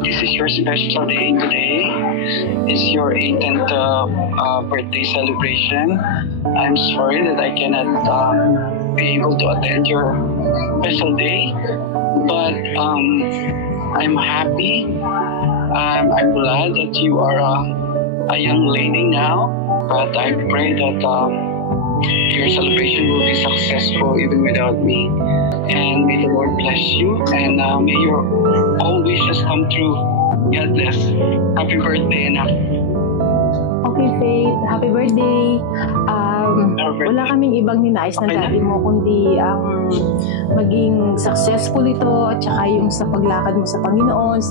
this is your special day today. It's your 18th birthday celebration. I'm sorry that I cannot be able to attend your special day, but I'm happy. I'm glad that you are a young lady now, but I pray that your celebration will be successful even without me. And may the Lord bless you, and may your all wishes come true. God bless. Happy birthday, anak. Okay, Faith. Happy birthday. Wala kaming ibang ninais ng daddy mo, kundi ang maging successful ito, at saka yung sa paglakad mo sa Panginoon,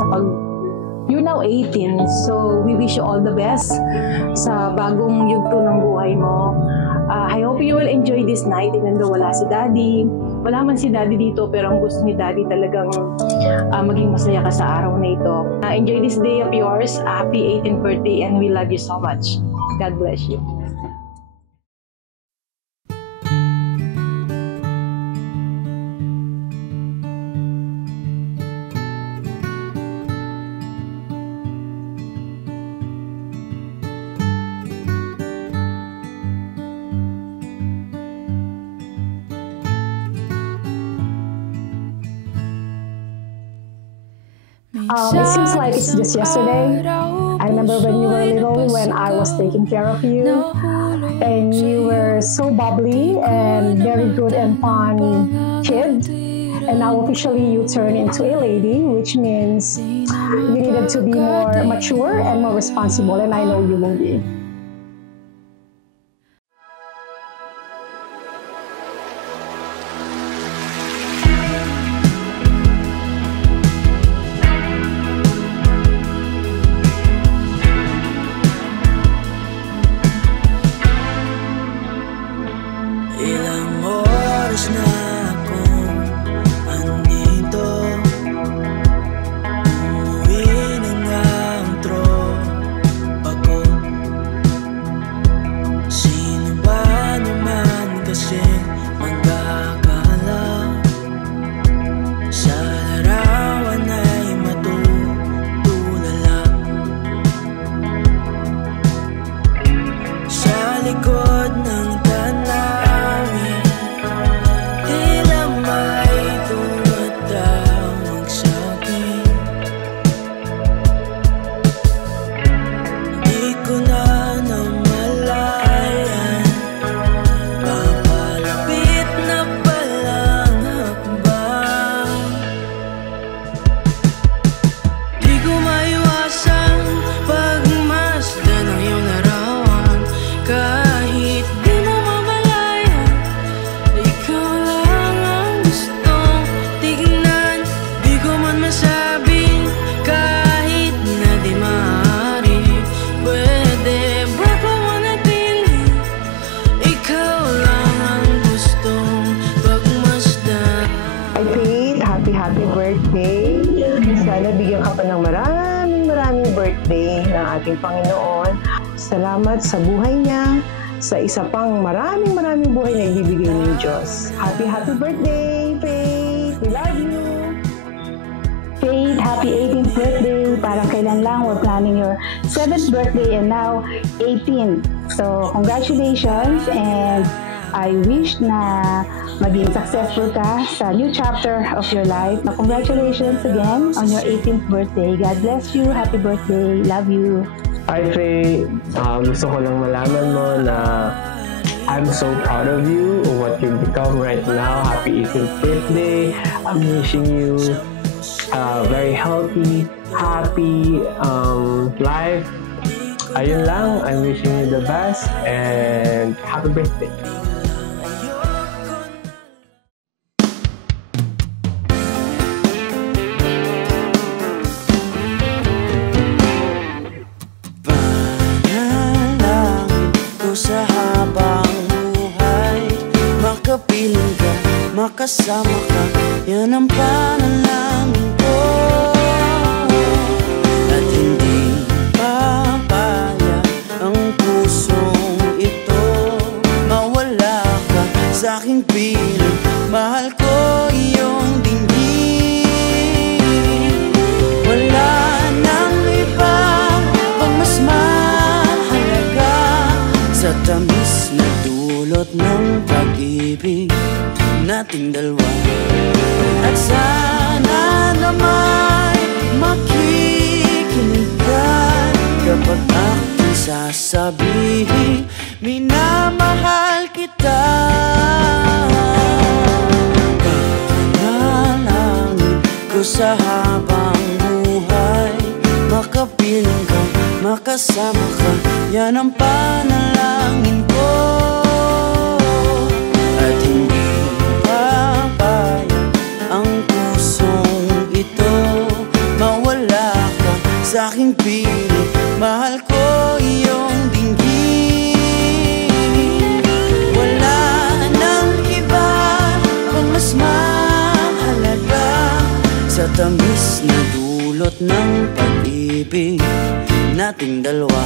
you're now 18, so we wish you all the best sa bagong yugto ng buhay mo. I hope you will enjoy this night even though wala si daddy. Wala man si daddy dito, pero ang gusto ni daddy talagang maging masaya ka sa araw na ito. Enjoy this day of yours. Happy 18th birthday, and we love you so much. God bless you. It seems like it's just yesterday. I remember when you were little, when I was taking care of you, and you were so bubbly and very good and fun kid. And now officially you turn into a lady, which means you needed to be more mature and more responsible, and I know you will be. Ilang oras na akong andito, umuwi na ng tropa ko. Sino ba naman kasi magkakala sa larawan ay matutulala sa likod ng happy birthday. Sana bigyan ka pa ng maraming birthday ng ating Panginoon. Salamat sa buhay niya, sa isa pang maraming buhay na ibibigay ng Diyos. Happy birthday, Faith! We love you! Faith, happy 18th birthday. Parang kailan lang, we're planning your 7th birthday and now 18th. So, congratulations, and I wish na maging successful ka sa new chapter of your life. Congratulations again on your 18th birthday. God bless you. Happy birthday. Love you. Hi, Faye. Gusto ko lang malaman mo na I'm so proud of you, of what you've become right now. Happy 18th birthday. I'm wishing you a very healthy, happy life. Ayun lang. I'm wishing you the best and happy birthday. Sa habang buhay, makapiling ka, makasama ka, yan ang panalangin ko. At hindi papaya ang pusong ito, mawala ka sa aking piling, mahal ko iyong dinggin. Wala dulot ng pag-ibig nating dalawa. At sana naman makikinig ka kapag aking sasabihin minamahal kita. Panalangin ko sa habang buhay, makapiling ka, makasama ka, yan ang panalangin ko. At hindi papayag ang pusong ito mawala ka sa aking piling. Mahal ko iyong dinggin. Wala nang iba pang mas mahalaga sa tamis na dulot ng pag-ibig nating dalawa.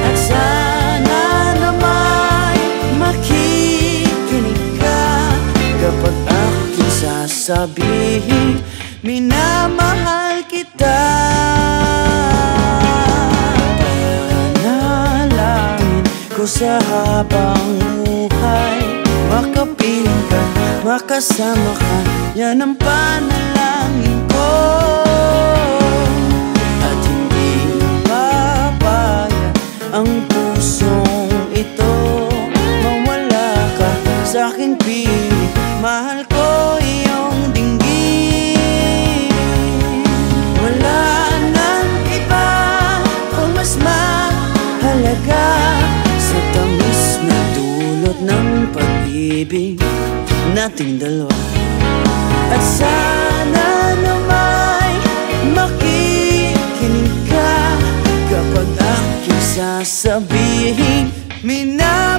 At sana naman makikinig ka kapag aking sasabihin minamahal kita. Panalangin ko sa habang buhay, makapiling ka, makasama ka, yan ang panalangin ko. At hindi papayag ang pusong ito mawala ka sa aking piling. Mahal ko iyong dinggin. Wala nang iba kung mas mahalaga sa tamis na dulot ng pag-ibig nating dalawa. At sana naman makikinig ka kapag aking sasabihin minamahal